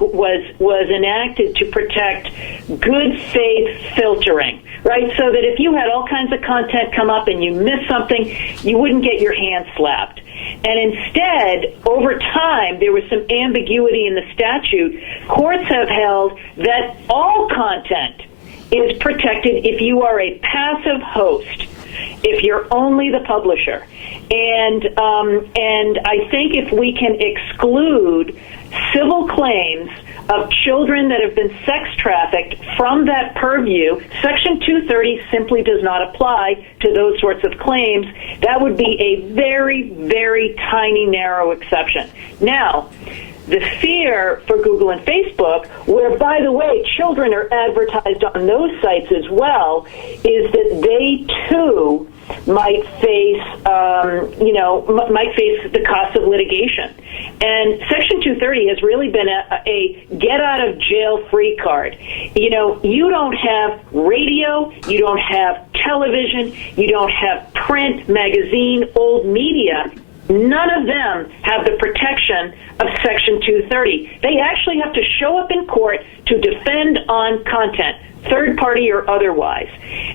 was enacted to protect good faith filtering, right? So that if you had all kinds of content come up and you missed something, you wouldn't get your hand slapped. And instead, over time, there was some ambiguity in the statute. Courts have held that all content is protected if you are a passive host, if you're only the publisher. And I think if we can exclude civil claims of children that have been sex trafficked from that purview, Section 230 simply does not apply to those sorts of claims. That would be a very, very tiny, narrow exception. Now, the fear for Google and Facebook, where, by the way, children are advertised on those sites as well, is that they, too, might face, might face the cost of litigation. And Section 230 has really been a get-out-of-jail-free card. You know, you don't have radio, you don't have television, you don't have print, magazine, old media. None of them have the protection of Section 230. They actually have to show up in court to defend on content, third party or otherwise.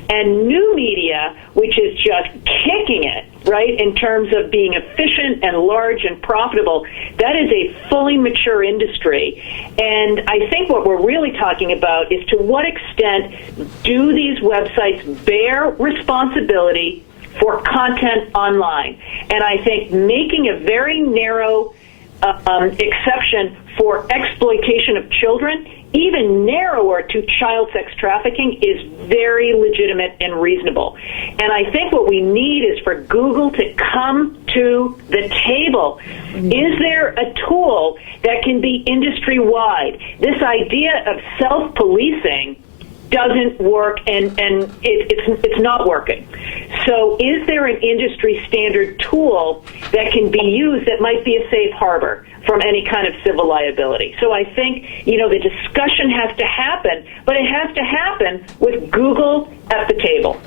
And new media, which is just kicking it, right, in terms of being efficient and large and profitable, that is a fully mature industry. And I think what we're really talking about is to what extent do these websites bear responsibility for content online. And I think making a very narrow exception for exploitation of children, even narrower to child sex trafficking, is very legitimate and reasonable. And I think what we need is for Google to come to the table. Is there a tool that can be industry-wide? This idea of self-policing doesn't work, and it's not working. So is there an industry standard tool that can be used that might be a safe harbor from any kind of civil liability? So I think, the discussion has to happen, but it has to happen with Google at the table.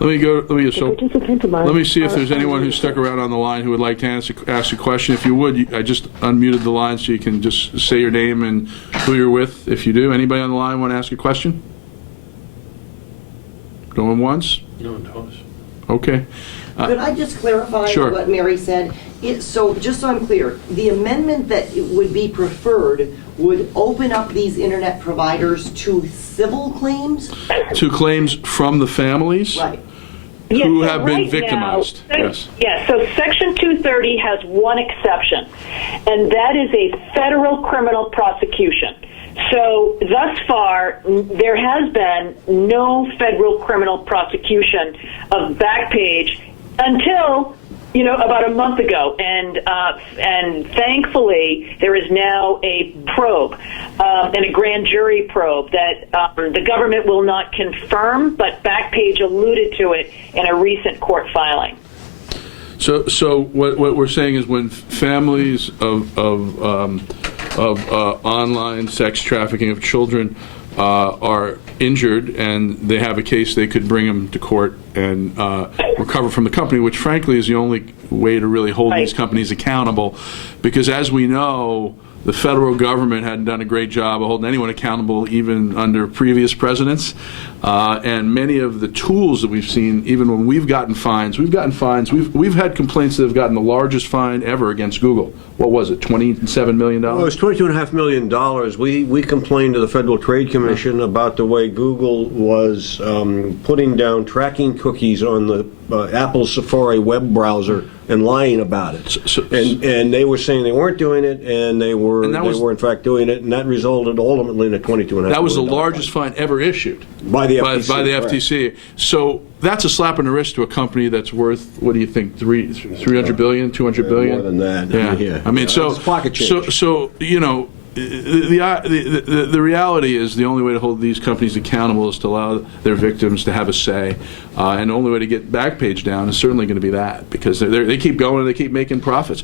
Let me see if there's anyone who's stuck around on the line who would like to ask a question. If you would, I just unmuted the line so you can just say your name and who you're with. If you do, anybody on the line want to ask a question? Going once? Going twice. Okay. Could I just clarify what Mary said? So just so I'm clear, the amendment that would be preferred would open up these internet providers to civil claims? To claims from the families? Right. Who have been victimized. Yes. So Section 230 has one exception, and that is a federal criminal prosecution. So thus far, there has been no federal criminal prosecution of Backpage until about a month ago, and thankfully there is now a probe and a grand jury probe that the government will not confirm, but Backpage alluded to it in a recent court filing. So what we're saying is when families of online sex trafficking of children are injured and they have a case, they could bring them to court and recover from the company, which frankly is the only way to really hold these companies accountable, because as we know, the federal government hadn't done a great job of holding anyone accountable even under previous presidents. And many of the tools that we've seen, even when we've gotten fines, we've had complaints that have gotten the largest fine ever against Google. What was it, $27 million? Well, it was $22.5 million. We complained to the Federal Trade Commission about the way Google was putting down tracking cookies on the Apple Safari web browser and lying about it. And they were saying they weren't doing it, and they were in fact doing it, and that resulted ultimately in a $22.5 million. That was the largest fine ever issued by the FTC. By the FTC. So that's a slap in the wrist to a company that's worth, what do you think, $300 billion, $200 billion? More than that. Yeah. I mean, it's pocket change. So the reality is the only way to hold these companies accountable is to allow their victims to have a say, and the only way to get Backpage down is certainly going to be that, because they keep going and they keep making profits.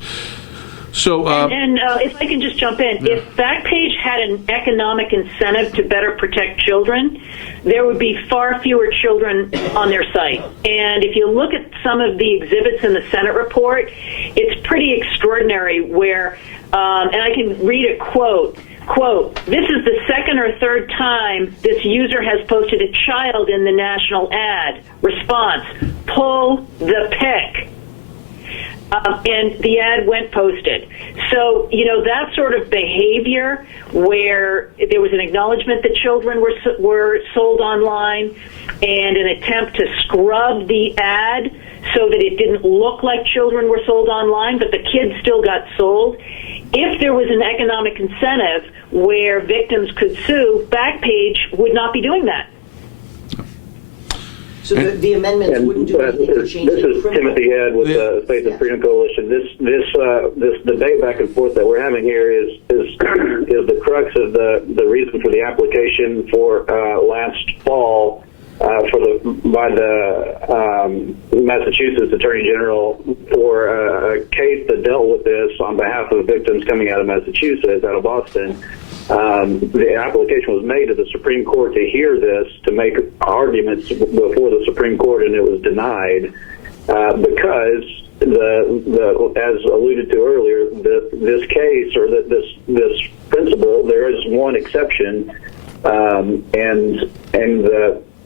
So, if I can just jump in, if Backpage had an economic incentive to better protect children, there would be far fewer children on their site. And if you look at some of the exhibits in the Senate report, it's pretty extraordinary where and I can read a quote. Quote, "This is the second or third time this user has posted a child in the national ad. Response, pull the pic." And the ad went posted. So, that sort of behavior where there was an acknowledgement that children were sold online and an attempt to scrub the ad so that it didn't look like children were sold online, but the kids still got sold. If there was an economic incentive where victims could sue, Backpage would not be doing that. So the amendments wouldn't do anything to change the This is Timothy Head with the Faith and Freedom Coalition. This debate back and forth that we're having here is the crux of the reason for the application for last fall by the Massachusetts Attorney General for a case that dealt with this on behalf of victims coming out of Massachusetts, out of Boston. The application was made to the Supreme Court to hear this, to make arguments before the Supreme Court, and it was denied because as alluded to earlier, this case or this principle, there is one exception, and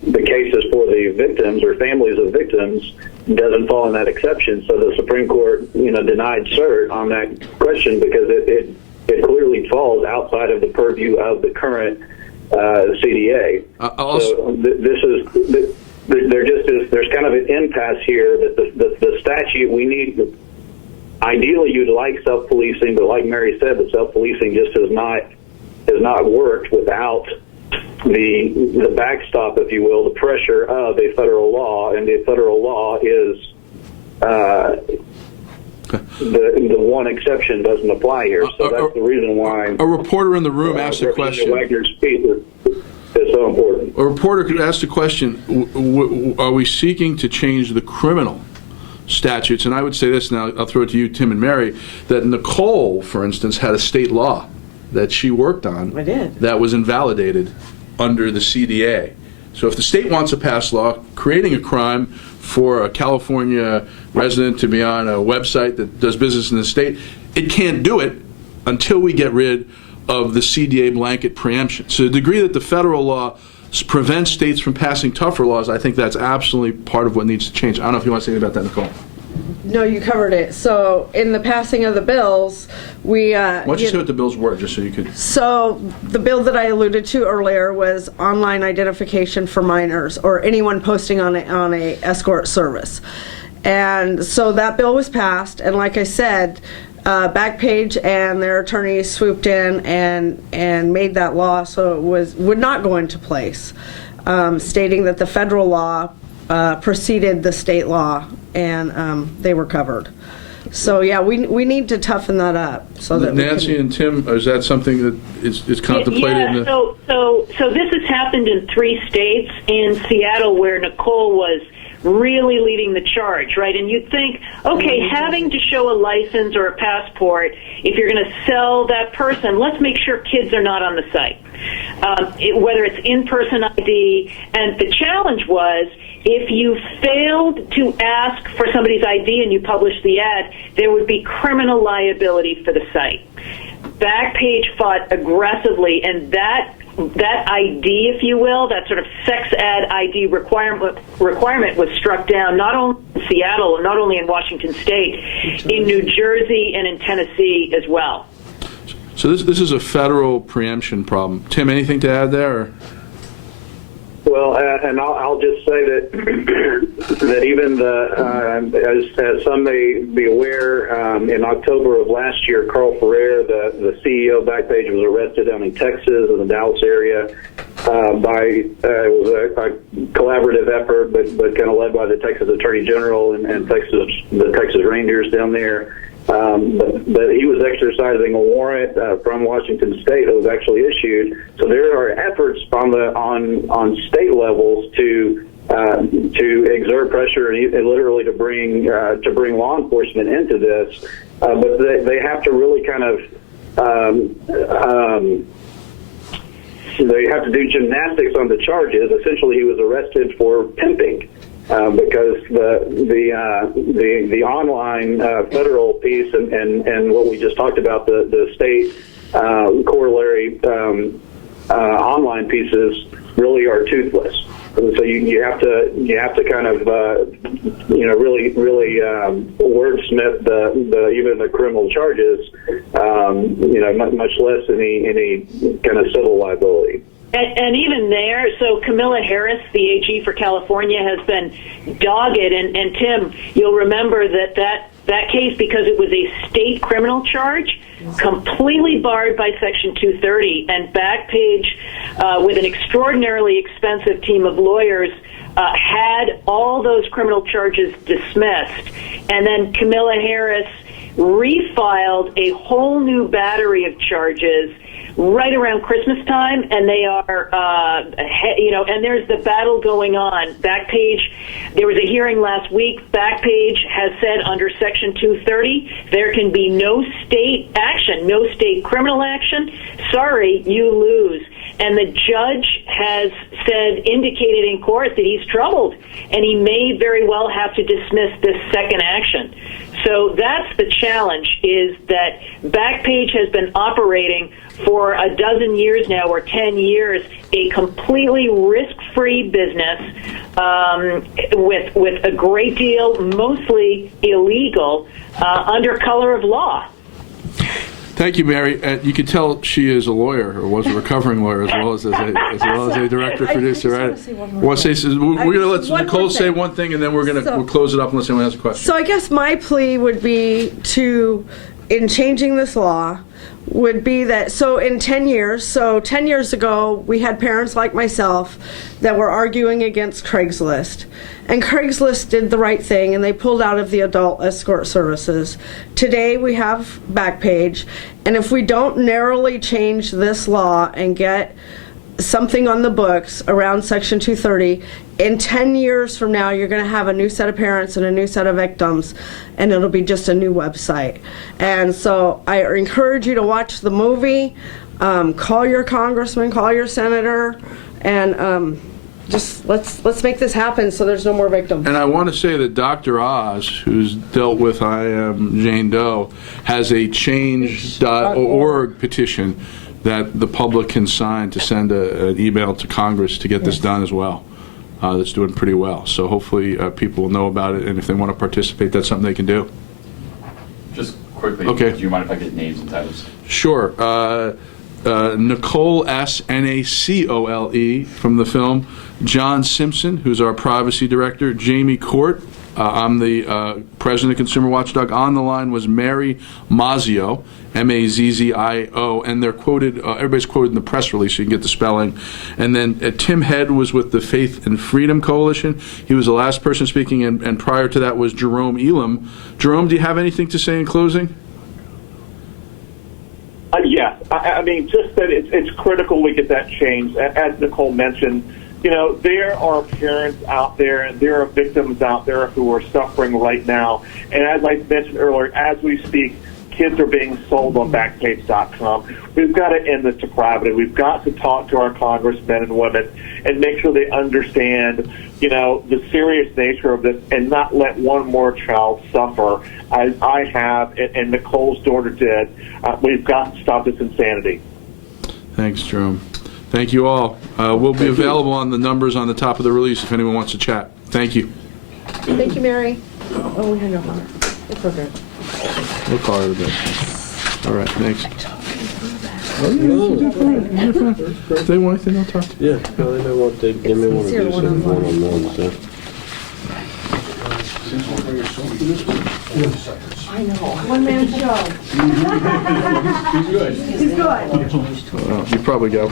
the cases for the victims or families of victims doesn't fall in that exception. So the Supreme Court, denied cert on that question because it clearly falls outside of the purview of the current CDA. So there's kind of an impasse here that the statute we need. Ideally, you'd like self-policing, but like Mary said, the self-policing just has not worked without the backstop, if you will, the pressure of a federal law, and the federal law is the one exception doesn't apply here. So that's the reason why a reporter in the room asked a question. Wagner's speech is so important. A reporter could ask the question: are we seeking to change the criminal statutes? And I would say this, now I'll throw it to you, Tim and Mary, that Nicole, for instance, had a state law that she worked on that was invalidated under the CDA. So if the state wants to pass law creating a crime for a California resident to be on a website that does business in the state, it can't do it until we get rid of the CDA blanket preemption. So the degree that the federal law prevents states from passing tougher laws, I think that's absolutely part of what needs to change. I don't know if you want to say anything about that, Nicole. No, you covered it. So in the passing of the bills, we... Why don't you say what the bills were, just so you could... So the bill that I alluded to earlier was online identification for minors or anyone posting on a escort service. And so that bill was passed, and like I said, Backpage and their attorneys swooped in and made that law so it would not go into place, stating that the federal law preceded the state law, and they were covered. So yeah, we need to toughen that up so that Nancy and Tim, is that something that is contemplated? Yeah. So this has happened in 3 states. In Seattle, where Nicole was really leading the charge, right? And you'd think, okay, having to show a license or a passport, if you're going to sell that person, let's make sure kids are not on the site, whether it's in-person ID. And the challenge was, if you failed to ask for somebody's ID and you published the ad, there would be criminal liability for the site. Backpage fought aggressively, and that ID, if you will, that sort of sex ad ID requirement was struck down not only in Seattle and not only in Washington State, in New Jersey and in Tennessee as well. So this is a federal preemption problem. Tim, anything to add there? Or? Well, and I'll just say that even as some may be aware, in October of last year, Carl Ferrer, the CEO of Backpage, was arrested down in Texas, in the Dallas area, it was a collaborative effort, but kind of led by the Texas Attorney General and the Texas Rangers down there. But he was exercising a warrant from Washington State that was actually issued. So there are efforts on state levels to exert pressure and literally to bring law enforcement into this. But they have to really kind of they have to do gymnastics on the charges. Essentially, he was arrested for pimping. because the online federal piece and what we just talked about, the state corollary online pieces really are toothless. So you have to kind of really wordsmith even the criminal charges, much less any kind of civil liability. And even there, so Camilla Harris, the AG for California, has been dogged. And Tim, you'll remember that case, because it was a state criminal charge, completely barred by Section 230. And Backpage, with an extraordinarily expensive team of lawyers, had all those criminal charges dismissed. And then Camilla Harris refiled a whole new battery of charges right around Christmas time, and they are, and there's the battle going on. Backpage, there was a hearing last week. Backpage has said under Section 230 there can be no state action, no state criminal action. Sorry, you lose. And the judge has indicated in court that he's troubled, and he may very well have to dismiss this second action. So that's the challenge, is that Backpage has been operating for a dozen years now, or 10 years, a completely risk-free business with a great deal, mostly illegal, under color of law. Thank you, Mary. You can tell she is a lawyer, or was a recovering lawyer, as well as a director producer. Right? We're going to let Nicole say one thing, and then we'll close it up unless anyone has a question. So I guess my plea would be in changing this law, would be that, so 10 years ago, we had parents like myself that were arguing against Craigslist. And Craigslist did the right thing, and they pulled out of the adult escort services. Today, we have Backpage, and if we don't narrowly change this law and get something on the books around Section 230, in 10 years from now, you're going to have a new set of parents and a new set of victims, and it'll be just a new website. And so I encourage you to watch the movie, call your congressman, call your senator, and just let's make this happen so there's no more victims. And I want to say that Dr. Oz, who's dealt with I Am Jane Doe, has a change.org petition that the public can sign to send an email to Congress to get this done as well. That's doing pretty well. So hopefully people will know about it, and if they want to participate, that's something they can do. Just quickly, okay. Do you mind if I get names and titles? Sure. Nicole S. Nacole from the film, John Simpson, who's our privacy director, Jamie Court. I'm the president of Consumer Watchdog. On the line was Mary Mazzio, Mazzio, and they're quoted. Everybody's quoted in the press release, so you can get the spelling. And then Tim Head was with the Faith and Freedom Coalition. He was the last person speaking, and prior to that was Jerome Elam. Jerome, do you have anything to say in closing? Yes. I mean, just that it's critical we get that changed. As Nicole mentioned, there are parents out there and there are victims out there who are suffering right now. And as I mentioned earlier, as we speak, kids are being sold on Backpage.com. We've got to end this depravity. We've got to talk to our congressmen and women and make sure they understand, the serious nature of this and not let one more child suffer as I have and Nicole's daughter did. We've got to stop this insanity. Thanks, Jerome. Thank you all. We'll be available on the numbers on the top of the release if anyone wants to chat. Thank you. Thank you, Mary. Oh, we hung up on her. It's okay. We'll call her in a bit. All right, thanks. If they want anything, I'll talk to you. Yeah, no, they may want to do some one-on-one stuff. I know. One man show. He's good. He's good. You probably got